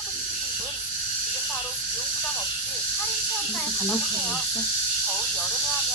체험하고 싶으신 분, 지금 바로 비용 부담 없이 할인 체험사에 이렇게 등록하고 가봐보세요. 있어? 겨울 여름에 하면